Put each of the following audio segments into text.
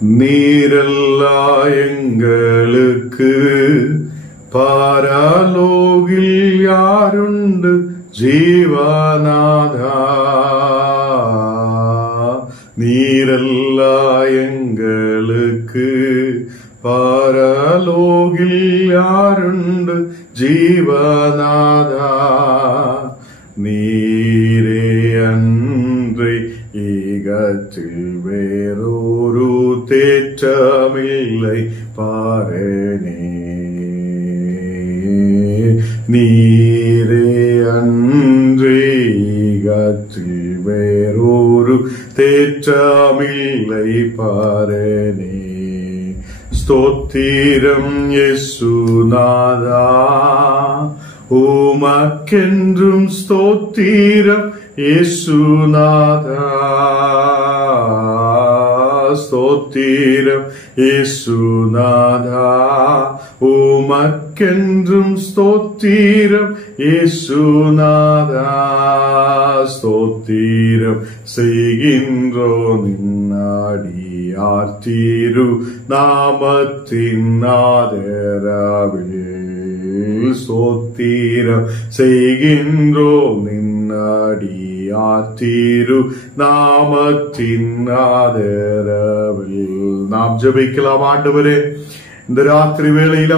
நீரல்லா எங்களுக்கு பரலோகில் யாருண்டு ஜீவநாதா. நீரல்லா எங்களுக்கு பரலோகில் யாருண்டு ஜீவநாதா. நீரே அன்றி ஈகத்தில் வேறொரு தேற்றமில்லை பாரணே. நீரே அன்றி ஈகத்தில் வேறொரு தேற்றமில்லை பாரணே. ஸ்தோத்திரம் இயேசுநாதா, உமக்கென்றும் ஸ்தோத்திரம் இயேசுநாதா. ஸ்தோத்திரம் இயேசுநாதா, உமக்கென்றும் ஸ்தோத்திரம் இயேசுநாதா. ஸ்தோத்திரம் செய்கின்றோ நின்னாடியார் திரு நாமத்தின் ஆதரவில். ஸ்தோத்திரம் செய்கின்றோம் நின்னாடியார் திரு நாமத்தின் ஆதரவில். நாம் ஜெபிக்கலாம். ஆண்டவரே, இந்த ராத்திரி வேளையில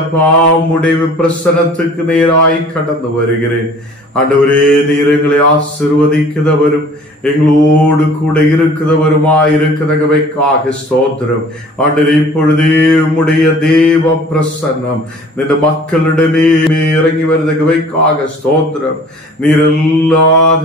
உம்முடைய பிரசன்னத்துக்கு நேராய் கடந்து வருகிறேன். ஆண்டவரே, நீர் எங்களை ஆசீர்வதிக்கிறவரும் எங்களோடு கூட இருக்கிறவருமாயிருக்கிறவைக்காக ஸ்தோத்திரம். ஆண்டவரே, இப்பொழுதே உம்முடைய தேவ பிரசன்னம் இந்த மக்களிடமே இறங்கி வருகிறவைக்காக ஸ்தோத்திரம். நீர் இல்லாத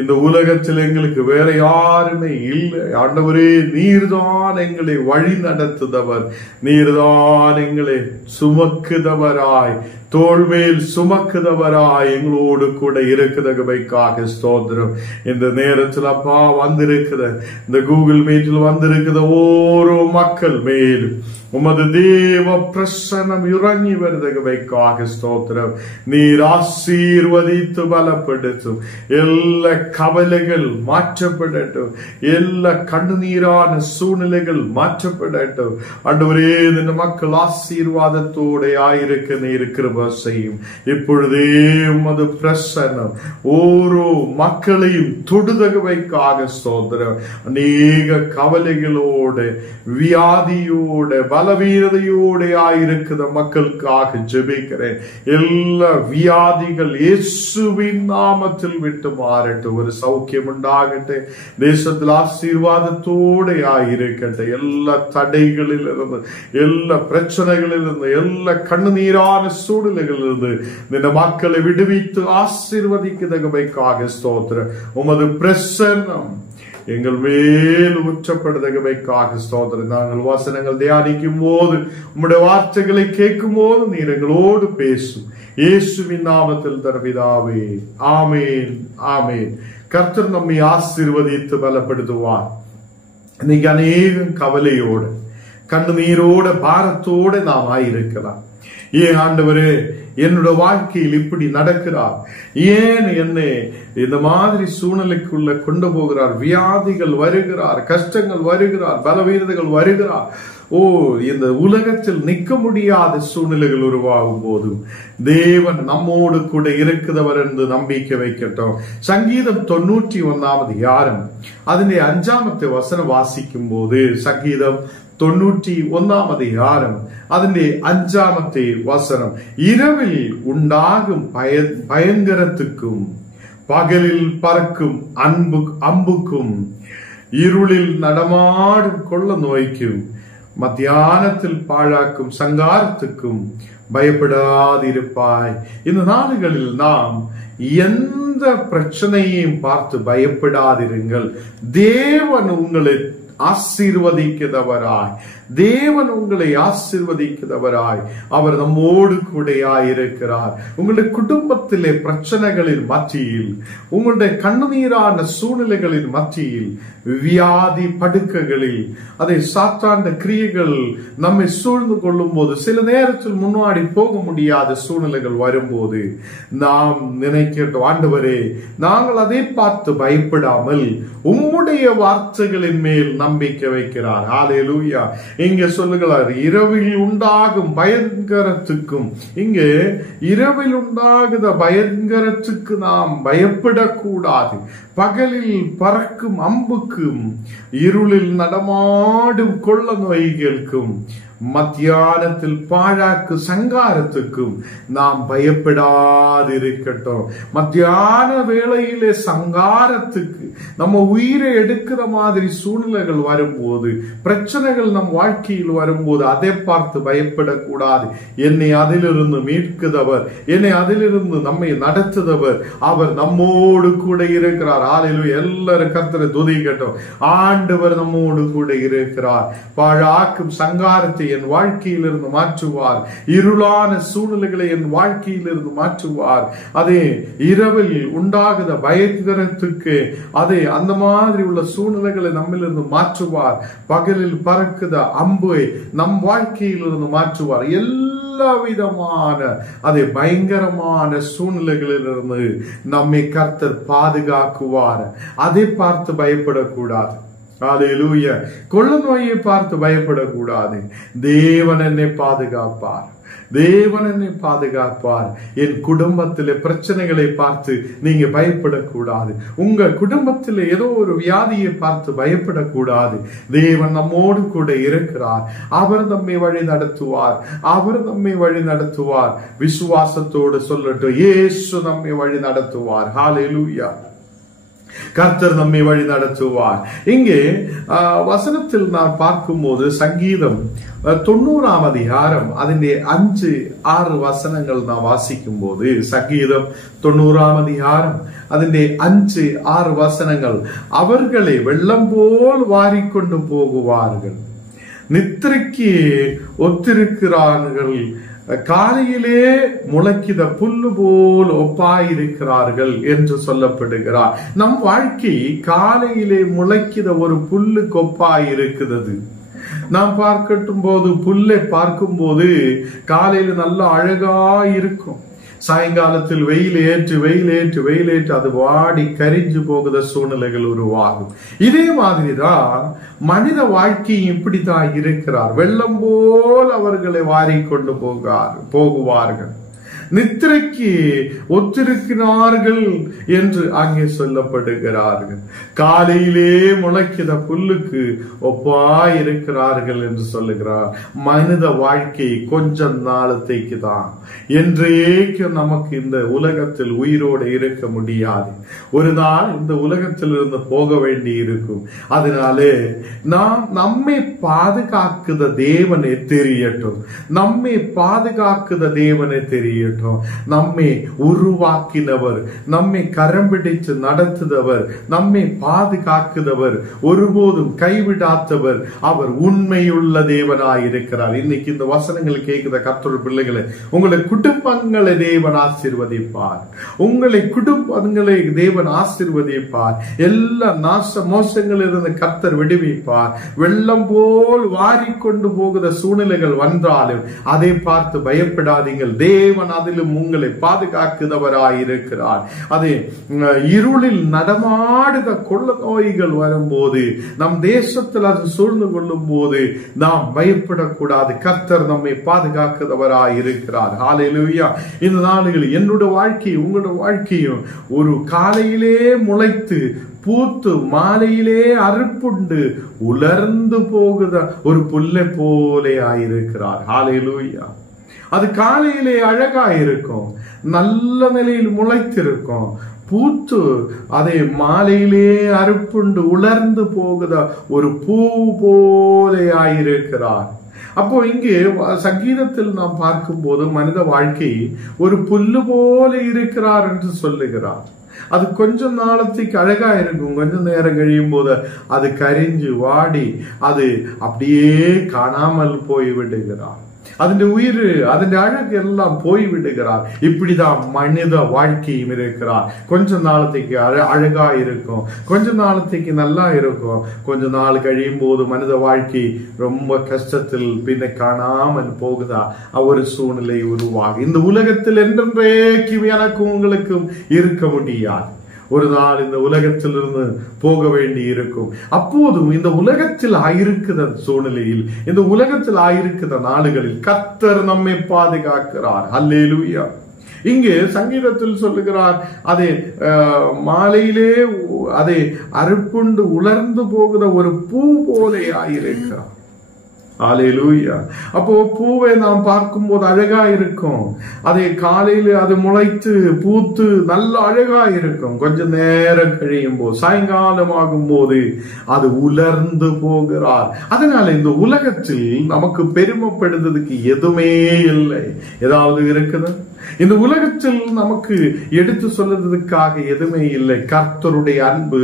இந்த உலகத்தில் எங்களுக்கு வேற யாருமே இல்லை. ஆண்டவரே, நீர்தான் எங்களை வழி நடத்துதவர், நீர்தான் எங்களை சுமக்குதவராய், தோள்மேல் சுமக்குதவராய் எங்களோடு கூட இருக்கிறவைக்காக ஸ்தோத்திரம். இந்த நேரத்தில் அப்பா வந்திருக்கிற இந்த கூகுள் மீட்டில் வந்திருக்கிற ஓரோ மக்கள் மேல் உமது தேவ பிரசன்னம் இறங்கி வருகிறவைக்காக ஸ்தோத்திரம். நீர் ஆசீர்வதித்து பலப்படுத்தும். எல்லா கவலைகள் மாற்றப்படட்டும், எல்லா கண்ணீரான சூழ்நிலைகள் மாற்றப்படட்டும். ஆண்டவரே, இந்த மக்கள் ஆசீர்வாதத்தோட ஆயிருக்க நீர் கிருபை செய்யும். இப்பொழுதே உமது பிரசன்னம் ஓரோ மக்களையும் தொடுதகவைக்காக ஸ்தோத்திரம். அநேக கவலைகளோட, வியாதியோட, பலவீனதையோட ஆயிருக்கிற மக்களுக்காக ஜெபிக்கிறேன். எல்லா வியாதிகள் இயேசுவின் நாமத்தில் விட்டு மாறட்டும். ஒரு சௌக்கியம் உண்டாகட்டும். தேசத்தில் ஆசீர்வாதத்தோட ஆயிருக்கட்டும். எல்லா தடைகளில் இருந்து, எல்லா பிரச்சனைகளில் இருந்து, எல்லா கண்ணீரான சூழ்நிலைகளில் இருந்து இந்த மக்களை விடுவித்து ஆசீர்வதிக்கிறதற்காக ஸ்தோத்திரம். உமது பிரசன்னம் எங்கள் மேல் ஊற்றப்படுதகவைக்காக ஸ்தோத்திரம். நாங்கள் வசனங்கள் தியானிக்கும் போது, உம்முடைய வார்த்தைகளை கேட்கும் போது நீர் எங்களோடு பேசும். இயேசுவின் நாமத்தில் தரவிதாவே, ஆமேன், ஆமேன். கர்த்தர் நம்மை ஆசீர்வதித்து பலப்படுத்துவார். இன்னைக்கு அநேகம் கவலையோட, கண்ணீரோட, பாரத்தோட நாம் ஆயிருக்கலாம். ஏன் ஆண்டவரே என்னோட வாழ்க்கையில் இப்படி நடக்கிறார், ஏன் என்னை இந்த மாதிரி சூழ்நிலைக்குள்ள கொண்டு போகிறார், வியாதிகள் வருகிறார், கஷ்டங்கள் வருகிறார், பலவீனதைகள் வருகிறார். இந்த உலகத்தில் நிற்க முடியாத சூழ்நிலைகள் உருவாகும் போதும் தேவன் நம்மோடு கூட இருக்கிறவர் என்று நம்பிக்கை வைக்கட்டும். சங்கீதம் 91 அதிகாரம் அதனை 5 வசனம் வாசிக்கும் போது, சங்கீதம் 91 அதிகாரம் அதனை 5 வசனம், இரவில் உண்டாகும் பயங்கரத்துக்கும் பகலில் பறக்கும் அம்புக்கும் இருளில் நடமாடும் கொள்ள நோய்க்கும் மத்தியானத்தில் பாழாக்கும் சங்காரத்துக்கும் பயப்படாதிருப்பாய். இந்த நாடுகளில் நாம் எந்த பிரச்சனையையும் பார்த்து பயப்படாதிருங்கள். தேவன் உங்களை ஆசீர்வதிக்கிறவராய், தேவன் உங்களை ஆசீர்வதிக்கிறவராய் அவர் நம்மோடு கூடையாயிருக்கிறார். உங்களுடைய குடும்பத்திலே பிரச்சனைகளின் மத்தியில், உங்களுடைய கண்ணீரான சூழ்நிலைகளின் மத்தியில், வியாதி படுக்கைகளில், அதை சாத்தாண்ட கிரியைகள் நம்மை சூழ்ந்து கொள்ளும் போது, சில நேரத்தில் முன்னாடி போக முடியாத சூழ்நிலைகள் வரும்போது நாம் நினைக்கிறோம், ஆண்டவரே நாங்கள் அதை பார்த்து பயப்படாமல் உம்முடைய வார்த்தைகளின் மேல் நம்பிக்கை வைக்கிறார். ஹல்லேலூயா. இங்க சொல்லுகிறார், இரவில் உண்டாகும் பயங்கரத்துக்கும், இங்கு இரவில் உண்டாகுத பயங்கரத்துக்கு நாம் பயப்படக்கூடாது. பகலில் பறக்கும் அம்புக்கும், இருளில் நடமாடும் கொள்ள நோய்களுக்கும், மத்தியானத்தில் பாழாக்கு சங்காரத்துக்கும் நாம் பயப்படாதிருக்கட்டும். மத்தியான வேளையிலே சங்காரத்துக்கு நம்ம உயிரை எடுக்கிற மாதிரி சூழ்நிலைகள் வரும்போது, பிரச்சனைகள் நம் வாழ்க்கையில் வரும்போது அதை பார்த்து பயப்படக்கூடாது. என்னை அதிலிருந்து மீட்குதவர், என்னை அதிலிருந்து நம்மை நடத்துதவர், அவர் நம்மோடு கூட இருக்கிறார். ஹல்லேலூயா. எல்லாரும் கர்த்தரை துதிக்கட்டும். ஆண்டவர் நம்மோடு கூட இருக்கிறார். பாழாக்கும் சங்காரத்தை என் வாழ்க்கையிலிருந்து மாற்றுவார். இருளான சூழ்நிலைகளை என் வாழ்க்கையிலிருந்து மாற்றுவார். அதே இரவில் உண்டாகுத பயங்கரத்துக்கு, அதே அந்த மாதிரி உள்ள சூழ்நிலைகளை நம்மிலிருந்து மாற்றுவார். பகலில் பறக்குத அம்பை நம் வாழ்க்கையிலிருந்து மாற்றுவார். எல்லா விதமான அதே பயங்கரமான சூழ்நிலைகளிலிருந்து நம்மை கர்த்தர் பாதுகாக்குவார். அதை பார்த்து பயப்படக்கூடாது. ஹல்லேலூயா. கொள்ள நோயை பார்த்து பயப்படக்கூடாது. தேவன் என்னை பாதுகாப்பார், தேவன் என்னை பாதுகாப்பார். என் குடும்பத்திலே பிரச்சனைகளை பார்த்து நீங்க பயப்படக்கூடாது. உங்க குடும்பத்திலே ஏதோ ஒரு வியாதியை பார்த்து பயப்படக்கூடாது. தேவன் நம்மோடு கூட இருக்கிறார். அவர் நம்மை வழி நடத்துவார், அவர் நம்மை வழி நடத்துவார். விசுவாசத்தோடு சொல்லட்டும், இயேசு நம்மை வழி நடத்துவார். ஹல்லேலூயா. கர்த்தர் நம்மை வழி நடத்துவார். இங்கே வசனத்தில் நான் பார்க்கும்போது சங்கீதம் 90ஆம் அதிகாரம் அதிலே 5-6 வசனங்கள் நான் வாசிக்கும் போது, சங்கீதம் 90ஆம் அதிகாரம் அதிலே 5-6 வசனங்கள், அவர்களை வெள்ளம் போல் வாரிக்கொண்டு போகுவார்கள், நித்திரைக்கு ஒத்திருக்கிறார்கள், காலையிலே முளைக்கிற புல்லு போல் ஒப்பாயிருக்கிறார்கள் என்று சொல்லப்படுகிறார். நம் வாழ்க்கை காலையிலே முளைக்கிற ஒரு புல்லுக்கு ஒப்பாயிருக்கிறது. நாம் பார்க்கட்டும் போது, புல்லை பார்க்கும் போது காலையில நல்லா அழகா இருக்கும். சாயங்காலத்தில் வெயில் ஏற்று அது வாடி கரிஞ்சு போகுத சூழ்நிலைகள் உருவாகும். இதே மாதிரிதான் மனித வாழ்க்கை இப்படித்தான் இருக்கிறார். வெள்ளம் போல் அவர்களை வாரிக்கொண்டு போகுவார்கள், நித்திரைக்கு ஒத்திருக்கிறார்கள் என்று அங்கே சொல்லப்படுகிறார்கள். காலையிலே முளைக்கிற புல்லுக்கு ஒப்பாய் இருக்கிறார்கள் என்று சொல்லுகிறார். மனித வாழ்க்கை கொஞ்சம் நாளத்தைக்கு தான், என்றேக்கும் நமக்கு இந்த உலகத்தில் உயிரோடு இருக்க முடியாது. ஒரு நாள் இந்த உலகத்தில் இருந்து போக வேண்டி இருக்கும். அதனாலே நாம் நம்மை பாதுகாக்குத தேவனை தெரியட்டும், நம்மை பாதுகாக்குத தேவனை தெரியட்டும். நம்மை உருவாக்கினவர், நம்மை கரம் பிடித்து நடத்துதவர், நம்மை பாதுகாக்குதவர், ஒருபோதும் கைவிடாதவர், அவர் உண்மையுள்ள தேவனாய் இருக்கிறார். இன்னைக்கு இந்த வசனங்கள் கேட்கிற கர்த்தருடைய பிள்ளைகளை, உங்களை குடும்பங்களை தேவன் ஆசீர்வதிப்பார், உங்களை குடும்பங்களை தேவன் ஆசீர்வதிப்பார். எல்லா நாச மோசங்களிலிருந்து கர்த்தர் விடுவிப்பார். வெள்ளம் போல் வாரிக்கொண்டு போகிற சூழ்நிலைகள் வந்தாலும் அதை பார்த்து பயப்படாதீங்கள். தேவன் அதிலும் உங்களை பாதுகாக்குதவராயிருக்கிறார். அதே இருளில் நடமாடுத கொள்ள நோய்கள் வரும்போது, நம் தேசத்தில் அது சூழ்ந்து கொள்ளும் போது நாம் பயப்படக்கூடாது. கர்த்தர் நம்மை பாதுகாக்குதவராயிருக்கிறார். ஹல்லேலூயா. இந்த நாளில் என்னோட வாழ்க்கை, உங்களோட வாழ்க்கையும் ஒரு காலையிலே முளைத்து பூத்து மாலையிலே அறுப்புண்டு உலர்ந்து போகுத ஒரு புல்லை போலே ஆயிருக்கிறார். ஹல்லேலூயா. அது காலையிலே அழகா இருக்கும், நல்ல நிலையில் முளைத்திருக்கும், பூத்து அதை மாலையிலே அறுப்புண்டு உலர்ந்து போகுத ஒரு பூ போலே ஆயிருக்கிறார். அப்போ இங்கே சங்கீதத்தில் நாம் பார்க்கும் போது மனித வாழ்க்கை ஒரு புல்லு போல இருக்கிறார் என்று சொல்லுகிறார். அது கொஞ்சம் நாளத்துக்கு அழகா இருக்கும், கொஞ்சம் நேரம் கழியும் போது அது கரிஞ்சு வாடி அது அப்படியே காணாமல் போய் விடுகிறார். அதன் உயிர், அதன் அழகு எல்லாம் போய்விடுகிறார். இப்படிதான் மனித வாழ்க்கையும் இருக்கிறார். கொஞ்ச நாளத்துக்கு அழகா இருக்கும், கொஞ்ச நாளத்துக்கு நல்லா இருக்கும், கொஞ்ச நாள் கழியும் போது மனித வாழ்க்கை ரொம்ப கஷ்டத்தில் பின்ன காணாமல் போகுதா ஒரு சூழ்நிலை உருவாகும். இந்த உலகத்தில் என்றென்றைக்கும் எனக்கும் உங்களுக்கும் இருக்க முடியாது. ஒரு நாள் இந்த உலகத்திலிருந்து போக வேண்டி இருக்கும். அப்போதும் இந்த உலகத்தில் ஆயிருக்கிற சூழ்நிலையில், இந்த உலகத்தில் ஆயிருக்கிற நாடுகளில் கர்த்தர் நம்மை பாதுகாக்கிறார். அல்லேலூயா. இங்கே சங்கீதத்தில் சொல்லுகிறார், அதை மாலையிலே அதை அறுப்புண்டு உலர்ந்து போகிற ஒரு பூ போலே ஆயிருக்கிறார். அல்லேலூயா. அப்போ பூவை நாம் பார்க்கும் போது அழகா இருக்கும். அதை காலையில அது முளைத்து பூத்து நல்ல அழகா இருக்கும். கொஞ்ச நேரம் கழியும் போது, சாயங்காலம் ஆகும் போது அது உலர்ந்து போகிறார். அதனால இந்த உலகத்தில் நமக்கு பெருமைப்படுறதுக்கு எதுவுமே இல்லை. ஏதாவது இருக்குது? இந்த உலகத்தில் நமக்கு எடுத்து சொல்றதுக்காக எதுவுமே இல்லை. கர்த்தருடைய அன்பு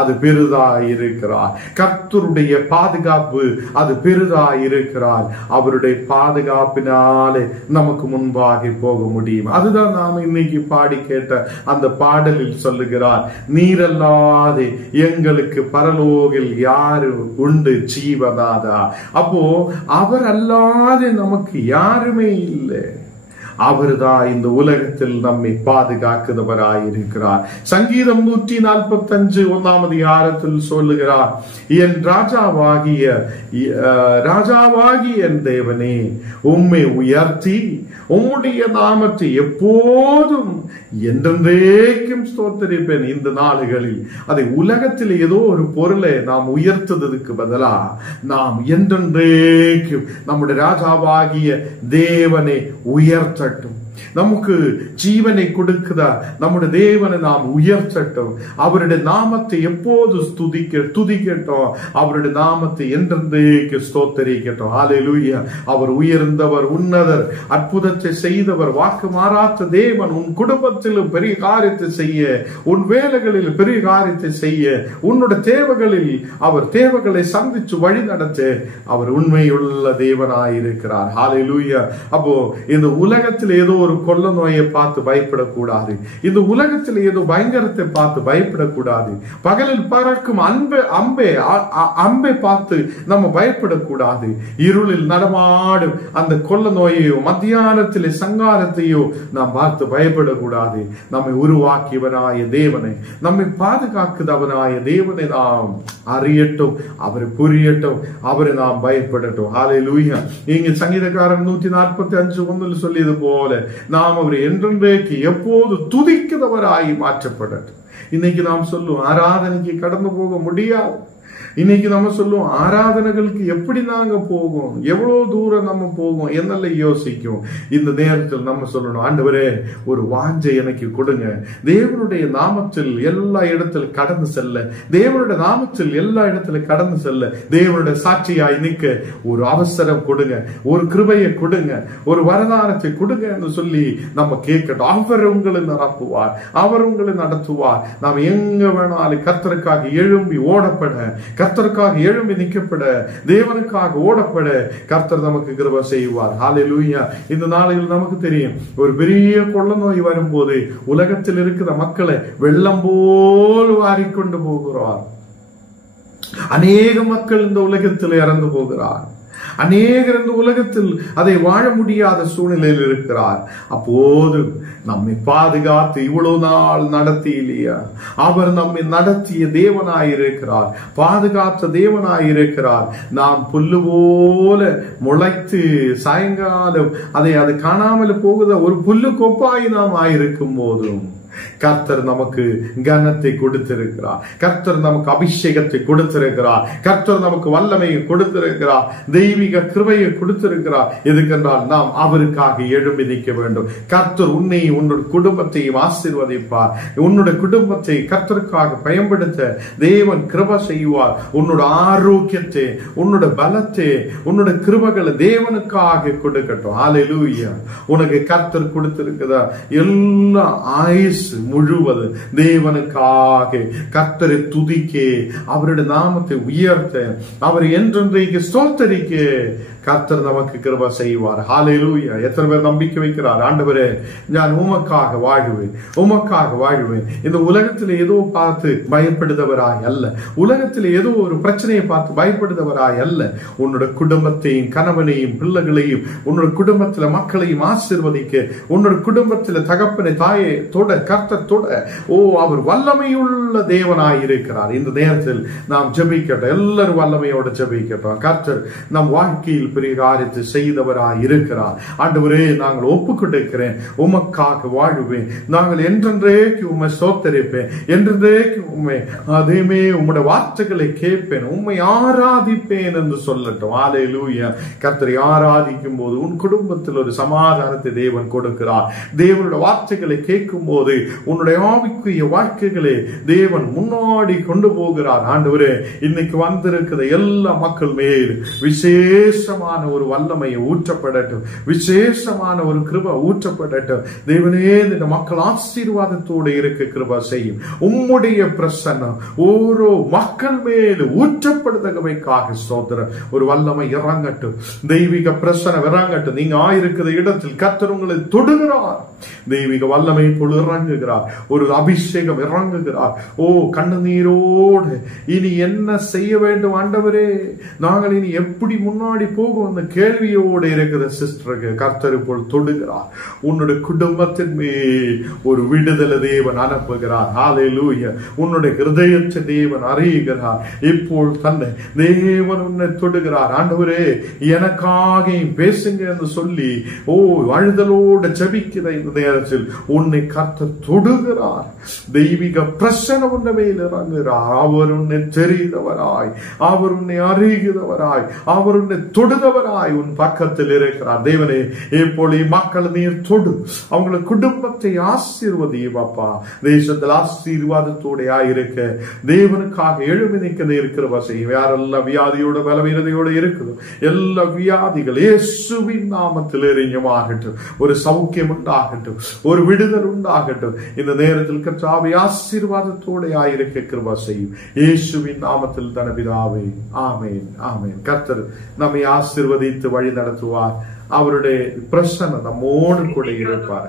அது பெரிதா இருக்கிறார். கர்த்தருடைய பாதுகாப்பு அது பெரிதா இருக்கிறார். அவருடைய பாதுகாப்பினாலே நமக்கு முன்பாக போக முடியும். அதுதான் நாம் இன்னைக்கு பாடி கேட்ட அந்த பாடலில் சொல்லுகிறார், நீரல்லாதே எங்களுக்கு பரலோகில் யாரு உண்டு ஜீவனாதா. அப்போ அவர் அல்லாதே நமக்கு யாருமே இல்லை. அவர்தான் இந்த உலகத்தில் நம்மை பாதுகாக்கிறவராயிருக்கிறார். சங்கீதம் 145 1ஆம் அதிகாரத்தில் சொல்லுகிறார், என் ராஜாவாகிய என் தேவனே, உம்மை உயர்த்தி உம்முடைய நாமத்தை எப்போதும் என்றென்றைக்கும் ஸ்தோத்திரிப்பேன். இந்த நாடுகளில் அதை உலகத்தில் ஏதோ ஒரு பொருளை நாம் உயர்த்துவதற்கு பதிலா நாம் என்றென்றைக்கும் நம்முடைய ராஜாவாகிய தேவனை உயர்த்தட்டும். நமக்கு ஜீவனை கொடுக்குதா நம்முடைய தேவனை நாம் உயர்த்தட்டும். அவருடைய நாமத்தை எப்போது துதிக்கட்டும். அவருடைய நாமத்தை என்றென்றைக்கு ஸ்தோத்தரிக்கட்டும். ஹல்லேலூயா. அவர் உயர்ந்தவர், உன்னதர், அற்புதத்தை செய்தவர், வாக்கு மாறாத தேவன். உன் குடும்பத்திலும் பெரிய காரியத்தை செய்ய, உன் வேலைகளில் பெரிய காரியத்தை செய்ய, உன்னுடைய தேவைகளில் அவர் தேவைகளை சந்திச்சு வழி நடத்த அவர் உண்மையுள்ள தேவனாயிருக்கிறார். ஹல்லேலூயா. அப்போ இந்த உலகத்தில் ஏதோ ஒரு கொள்ள நோயை பார்த்து பயப்படக்கூடாது. இந்த உலகத்தில் ஏதோ பயங்கரத்தை பார்த்து பயப்படக்கூடாது. பகலில் பறக்கும் அம்பை பார்த்து நம்ம பயப்படக்கூடாது. இருளில் நடமாடும் அந்த கொள்ள நோயையோ மத்தியானத்திலே சங்காரத்தையோ நாம் பார்த்து பயப்படக்கூடாது. நம்மை உருவாக்கியவனாய தேவனை, நம்மை பாதுகாக்குதவனாய தேவனை நாம் அறியட்டும், அவரை புரியட்டும், அவரை நாம் பயப்படட்டும். ஹல்லேலூயா. இங்க சங்கீதக்காரன் 145:1 சொல்லியது போல நாம் அவரை என்றென்றைக்கு எப்போது துதிக்கிறவராய் மாற்றப்படட்டும். இன்னைக்கு நாம் சொல்லுவோம், ஆராதனைக்கு கடந்து போக முடியாது. இன்னைக்கு நம்ம சொல்லுவோம், ஆராதனைகளுக்கு எப்படி நாங்க போகும், எவ்வளவு தூரம் நம்ம போகும் என்னெல்லாம் யோசிக்கும். இந்த நேரத்தில் நம்ம சொல்லணும், ஆண்டவரே ஒரு வாஞ்சை எனக்கு கொடுங்க. தேவனுடைய நாமத்தில் எல்லா இடத்துல கடந்து செல்ல, தேவனுடைய நாமத்தில் எல்லா இடத்துல கடந்து செல்ல, தேவனுடைய சாட்சியாய் நிற்க ஒரு அவசரம் கொடுங்க, ஒரு கிருபையை கொடுங்க, ஒரு வரதானத்தை கொடுங்க என்று சொல்லி நம்ம கேட்கட்டும். அவர் உங்களை நிரப்புவார், அவர் உங்களை நடத்துவார். நாம் எங்க வேணாலும் கர்த்தருக்காக எழும்பி ஓடப்பட, கர்த்தருக்காக எழும்பி நிற்கப்பட, தேவனுக்காக ஓடப்பட கர்த்தர் நமக்கு கிருபை செய்வார். ஹல்லேலூயா. இந்த நாளில் நமக்கு தெரியும், ஒரு பெரிய கொள்ள நோய் வரும்போது உலகத்தில் இருக்கிற மக்களை வெள்ளம் போல் வாரிக்கொண்டு போகிறார். அநேக மக்கள் இந்த உலகத்தில் இறந்து போகிறார். அநேகர் இந்த உலகத்தில் அதை வாழ முடியாத சூழ்நிலையில் இருக்கிறார். அப்போது நம்மை பாதுகாத்து இவ்வளவு நாள் நடத்தி இல்லையா, அவர் நம்மை நடத்திய தேவனாயிருக்கிறார், பாதுகாத்த தேவனாயிருக்கிறார். நாம் புல்லு போல முளைத்து சாயங்காலம் அது காணாமல் போகுத ஒரு புல்லு கொப்பாய் நாம் ஆயிருக்கும் போதும் கர்த்தர் நமக்கு கனத்தை கொடுத்திருக்கிறார். கர்த்தர் நமக்கு அபிஷேகத்தை கொடுத்திருக்கிறார். கர்த்தர் நமக்கு வல்லமையை கொடுத்திருக்கிறார். தெய்வீக கிருபையை கொடுத்திருக்கிறார். எதுக்கென்றால் நாம் அவருக்காக எழும்பி நிற்க வேண்டும். கர்த்தர் உன்னையும் உன்னுடைய குடும்பத்தையும் ஆசீர்வதிப்பார். உன்னுடைய குடும்பத்தை கர்த்தருக்காக பயன்படுத்த தேவன் கிருபை செய்வார். உன்னோட ஆரோக்கியத்தை, உன்னோட பலத்தை, உன்னோட கிருபைகளை தேவனுக்காக கொடுக்கட்டும். ஹல்லேலூயா. உனக்கு கர்த்தர் கொடுத்திருக்கிறதா எல்லா ஆயுசு முழுவது தேவனுக்காக கர்த்தரை துதிக்க, அவருடைய நாமத்தை உயர்த்த, அவர் என்றென்றைக்கு ஸ்தோத்தரிக்க கர்த்தர் நமக்கு கிருபை செய்வார். ஹல்லேலூயா. எத்தனை பேர் நம்பிக்கை வைக்கிறார்? ஆண்டவரே, நான் உமக்காக வாழ்வேன், உமக்காக வாழ்வேன். இந்த உலகத்தில் ஏதோ பார்த்து பயப்படுதவராய் அல்ல, உலகத்தில் ஏதோ ஒரு பிரச்சனையை பார்த்து பயப்படுதவராய் அல்ல. உன்னோட குடும்பத்தையும் கணவனையும் பிள்ளைகளையும் உன்னோட குடும்பத்தில் மக்களையும் ஆசீர்வதிக்க, உன்னோட குடும்பத்தில் தகப்பனை தாயை தொட கர்த்தர் தொட அவர் வல்லமையுள்ள தேவனாய் இருக்கிறார். இந்த நேரத்தில் நாம் ஜெபிக்கட்டும், எல்லாரும் வல்லமையோட ஜெபிக்கட்டும். கர்த்தர் நம் வாழ்க்கையில் பெரிய காரியத்தை செய்தவராய் இருக்கிறார். ஆண்டவரே, நாங்கள் ஒப்பு கொடுக்கிறேன், உமக்காக வாழுவேன், நாங்கள் என்றென்றைக்கு உம்மை ஸ்தோத்தரிப்பேன், என்றென்றைக்கு உம்மை அதேமே உம்முடைய வார்த்தைகளை கேட்பேன், உம்மை ஆராதிப்பேன் என்று சொல்லட்டும். ஹல்லேலூயா. கர்த்தரை ஆராதிக்கும் போது உன் குடும்பத்தில் ஒரு சமாதானத்தை தேவன் கொடுக்கிறார். தேவனுடைய வார்த்தைகளை கேட்கும் போது உன்னுடைய ஆவிக்குரிய வாழ்க்கைகளை தேவன் முன்னாடி கொண்டு போகிறார். ஆண்டவரே, இன்னைக்கு வந்திருக்கிற எல்லா மக்கள் மேல் விசேஷமான ஒரு வல்லமையை ஊற்றப்படட்டும், விசேஷமான ஒரு கிருபை ஊற்றப்படட்டும். தேவனே, இந்த மக்கள் ஆசீர்வாதத்தோடு இருக்க கிருபை செய்யும். உம்முடைய பிரசன்னம் ஓரோ மக்கள் மேல் ஊற்றப்படுதவைக்காக ஸ்தோத்திரம். ஒரு வல்லமை இறங்கட்டும், தெய்வீக பிரசன்னம் இறங்கட்டும். நீங்க ஆயிருக்கிற இடத்தில் கர்த்தர் உங்களை தொடுகிறார். தெய்வீக வல்லமை போல் இறங்குகிறார். ஒரு அபிஷேகம் இறங்குகிறார். கண்ணீரோடு இனி என்ன செய்ய வேண்டும் ஆண்டவரே, நாங்கள் இனி எப்படி முன்னாடி போகும் அந்த கேள்வியோடு இருக்கிற சிஸ்டருக்கு கர்த்தர் போல் தொடுகிறார். உன்னுடைய குடும்பத்தின் மேல் ஒரு விடுதலை தேவன் அனுப்புகிறார். ஹல்லேலூயா. உன்னுடைய ஹிருதயத்தை தேவன் அறியுகிறார். இப்போ தன்னை தேவன் உன்னை தொடுகிறார். ஆண்டவரே, எனக்காக பேசுங்க என்று சொல்லி அழுதலோடு ஜெபிக்கிற இந்த நேரத்தில் உன்னை கர்த்தர் தொடுகிறார். தெய்வீக பிரசன்னம் உன்னை மேல் இறங்குகிறார். அவர் உன்னை தெரிந்தவராய், அவர் உன்னை அறிகிறவராய், அவர் உன்னை தொடுதவராய் உன் பக்கத்தில் இருக்கிறார். தேவனே, இப்பொழுது மக்கள் நீர் தொடு, அவங்கள குடும்பத்தை ஆசீர்வதியும் அப்பா. தேசத்தில் ஆசீர்வாதத்தோட இருக்க தேவனுக்காக எழுமி நிற்க இருக்கிற வசையும் யாரெல்லாம் வியாதியோட பலவீனதையோட இருக்குது, எல்லா வியாதிகள் இயேசுவின் நாமத்தில் எரிஞ்சமாகட்டும். ஒரு சௌக்கியம் உண்டாகட்டும், ஒரு விடுதல் உண்டாகட்டும். இந்த நேரத்தில் கர்த்தாவே ஆசீர்வாதத்தோட இருக்க கிருபை செய்யும். இயேசுவின் நாமத்தில் தன பிதாவே, ஆமென், ஆமென். கர்த்தர் நம்மை ஆசீர்வதித்து வழி நடத்துவார். அவருடைய பிரசன்னம் நம்மோடு கூட இருப்பார்.